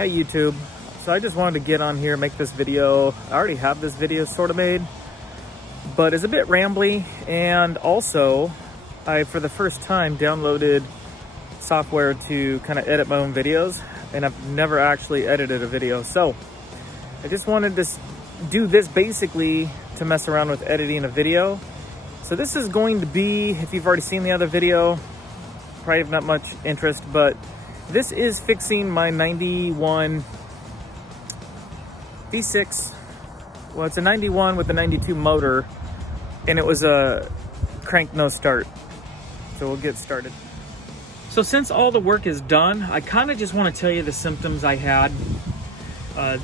Hey YouTube, so I just wanted to get on here, make this video. I already have this video sort of made, but it's a bit rambly, and also I, for the first time, downloaded software to kind of edit my own videos, and I've never actually edited a video. So I just wanted to do this basically to mess around with editing a video. So this is going to be, if you've already seen the other video, probably have not much interest, but this is fixing my 91 V6. Well, it's a 91 with a 92 motor, and it was a crank no start. So we'll get started. So since all the work is done, I kind of just want to tell you the symptoms I had.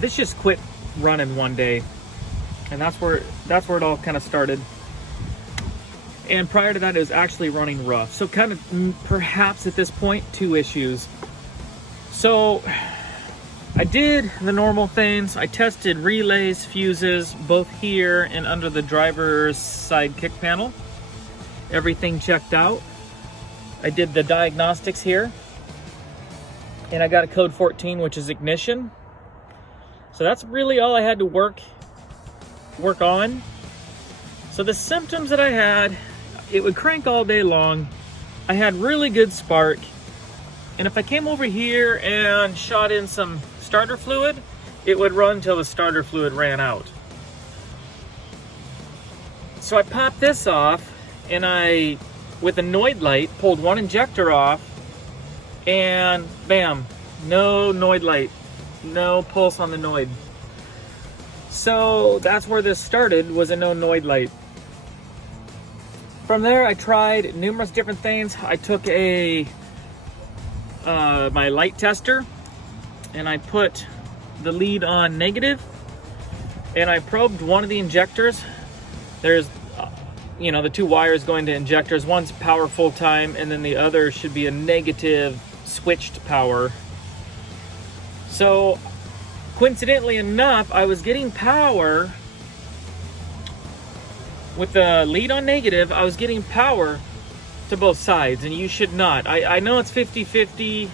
This just quit running one day, and that's where it all kind of started. And prior to that, it was actually running rough. So kind of perhaps at this point, two issues. So I did the normal things. I tested relays, fuses, both here and under the driver's side kick panel. Everything checked out. I did the diagnostics here, and I got a code 14, which is ignition. So that's really all I had to work on. So the symptoms that I had, it would crank all day long. I had really good spark. And if I came over here and shot in some starter fluid, it would run till the starter fluid ran out. So I popped this off, and I, with a noid light, pulled one injector off, and bam, no noid light, no pulse on the noid. So that's where this started, was a no noid light. From there, I tried numerous different things. I took my light tester, and I put the lead on negative, and I probed one of the injectors. There's, the two wires going to injectors. One's power full time, and then the other should be a negative switched power. So, coincidentally enough, I was getting power with the lead on negative. I was getting power to both sides, and you should not. I know it's 50-50.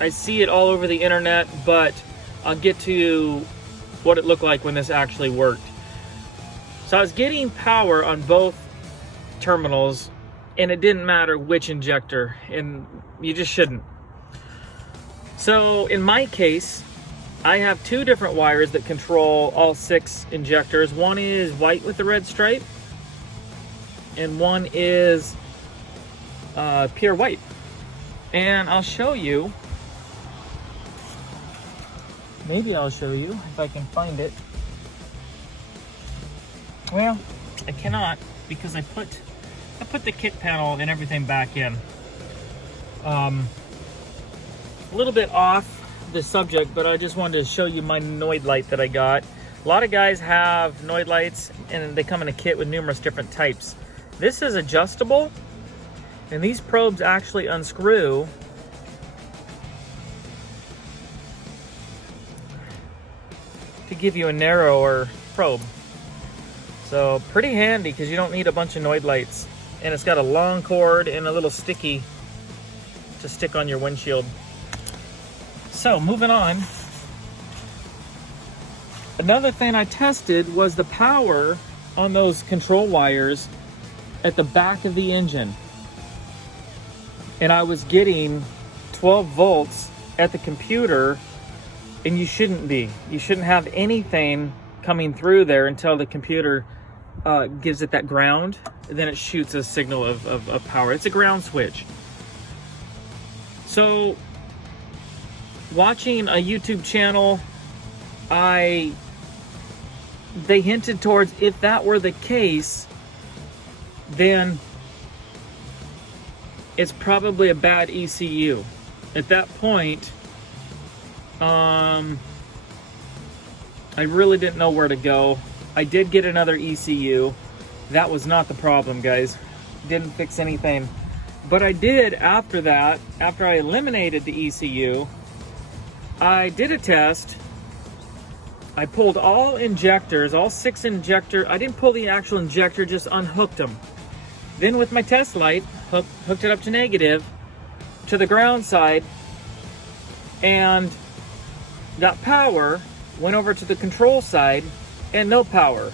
I see it all over the internet, but I'll get to what it looked like when this actually worked. So I was getting power on both terminals, and it didn't matter which injector, and you just shouldn't. So in my case, I have two different wires that control all 6 injectors. One is white with the red stripe, and one is pure white. And I'll show you, maybe I'll show you if I can find it. Well, I cannot, because I put the kick panel and everything back in. A little bit off the subject, but I just wanted to show you my noid light that I got. A lot of guys have noid lights, and they come in a kit with numerous different types. This is adjustable, and these probes actually unscrew to give you a narrower probe. So pretty handy, because you don't need a bunch of noid lights. And it's got a long cord and a little sticky to stick on your windshield. So moving on. Another thing I tested was the power on those control wires at the back of the engine. And I was getting 12 volts at the computer, and you shouldn't be. You shouldn't have anything coming through there until the computer gives it that ground. Then it shoots a signal of power. It's a ground switch. So, watching a YouTube channel, they hinted towards, if that were the case, then it's probably a bad ECU. At that point, I really didn't know where to go. I did get another ECU. That was not the problem, guys. Didn't fix anything. But I did, after that, after I eliminated the ECU, I did a test. I pulled all injectors, all 6 injector. I didn't pull the actual injector, just unhooked them. Then with my test light, hooked it up to negative, to the ground side, and got power, went over to the control side, and no power.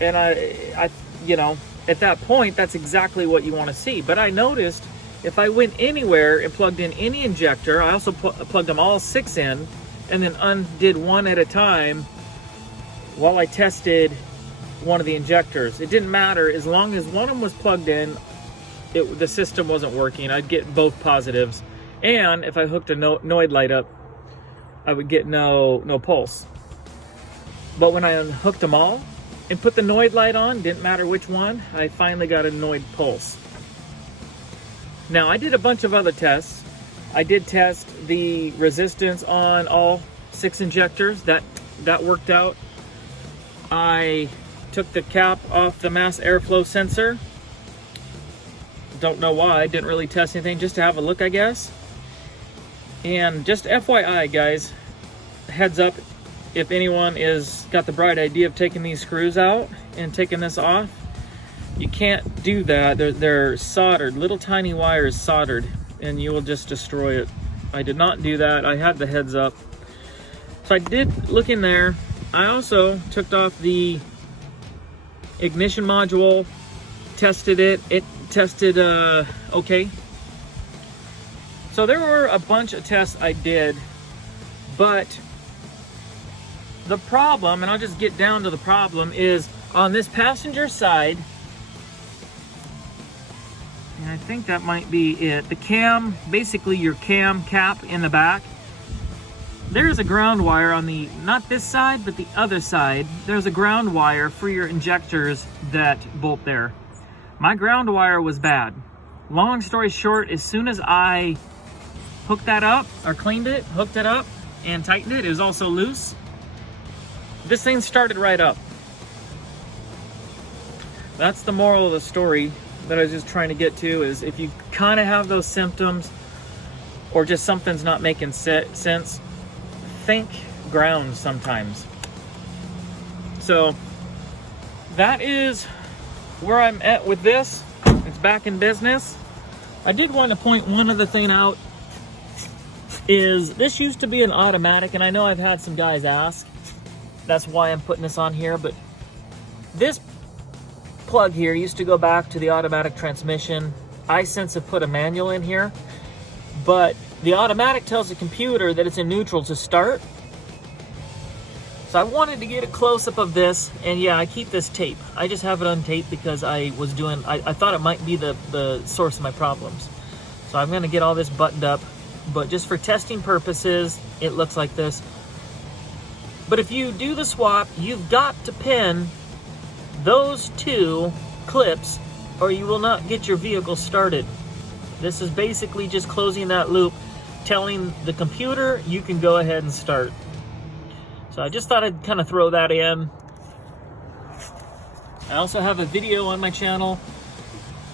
And I you know, at that point, that's exactly what you want to see. But I noticed if I went anywhere and plugged in any injector, I also plugged them all 6 in, and then undid one at a time while I tested one of the injectors. It didn't matter, as long as one of them was plugged in, the system wasn't working. I'd get both positives. And if I hooked a noid light up, I would get no pulse. But when I unhooked them all and put the noid light on, didn't matter which one, I finally got a noid pulse. Now, I did a bunch of other tests. I did test the resistance on all 6 injectors. That worked out. I took the cap off the mass airflow sensor. Don't know why, didn't really test anything, just to have a look, I guess. And just FYI, guys, heads up, if anyone is got the bright idea of taking these screws out and taking this off, you can't do that. They're soldered, little tiny wires soldered, and you will just destroy it. I did not do that. I had the heads up. So I did look in there. I also took off the ignition module, tested it. It tested okay. So there were a bunch of tests I did, but the problem, and I'll just get down to the problem, is on this passenger side, and I think that might be it, the cam, basically your cam cap in the back, there's a ground wire on the, not this side, but the other side, there's a ground wire for your injectors that bolt there. My ground wire was bad. Long story short, as soon as I hooked that up, or cleaned it, hooked it up, and tightened it, it was also loose, this thing started right up. That's the moral of the story that I was just trying to get to, is if you kind of have those symptoms, or just something's not making sense, think ground sometimes. So that is where I'm at with this. It's back in business. I did want to point one other thing out, is this used to be an automatic, and I know I've had some guys ask, that's why I'm putting this on here, but this plug here used to go back to the automatic transmission. I since have put a manual in here, but the automatic tells the computer that it's in neutral to start. So I wanted to get a close-up of this, and yeah, I keep this tape. I just have it untaped because I thought it might be the source of my problems. So I'm gonna get all this buttoned up, but just for testing purposes, it looks like this. But if you do the swap, you've got to pin those 2 clips or you will not get your vehicle started. This is basically just closing that loop, telling the computer you can go ahead and start. So I just thought I'd kind of throw that in. I also have a video on my channel.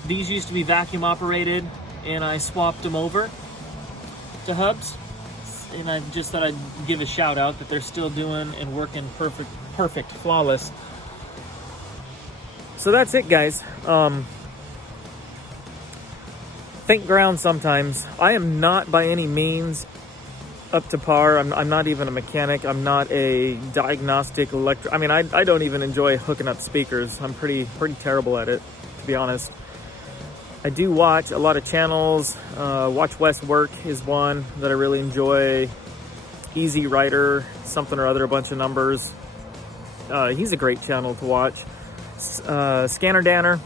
These used to be vacuum operated, and I swapped them over to hubs. And I just thought I'd give a shout out that they're still doing and working perfect, flawless. So that's it, guys. Think ground sometimes. I am not by any means up to par. I'm not even a mechanic. I'm not a diagnostic I mean, I don't even enjoy hooking up speakers. I'm pretty terrible at it, to be honest. I do watch a lot of channels. Watch West Work is one that I really enjoy. Easy Writer, something or other, a bunch of numbers. He's a great channel to watch. Scanner Danner.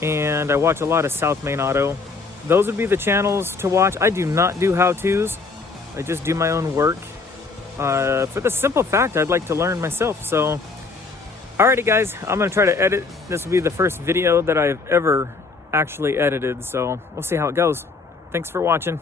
And I watch a lot of South Main Auto. Those would be the channels to watch. I do not do how-tos. I just do my own work. For the simple fact, I'd like to learn myself. So, alrighty guys, I'm gonna try to edit. This will be the first video that I've ever actually edited, so we'll see how it goes. Thanks for watching.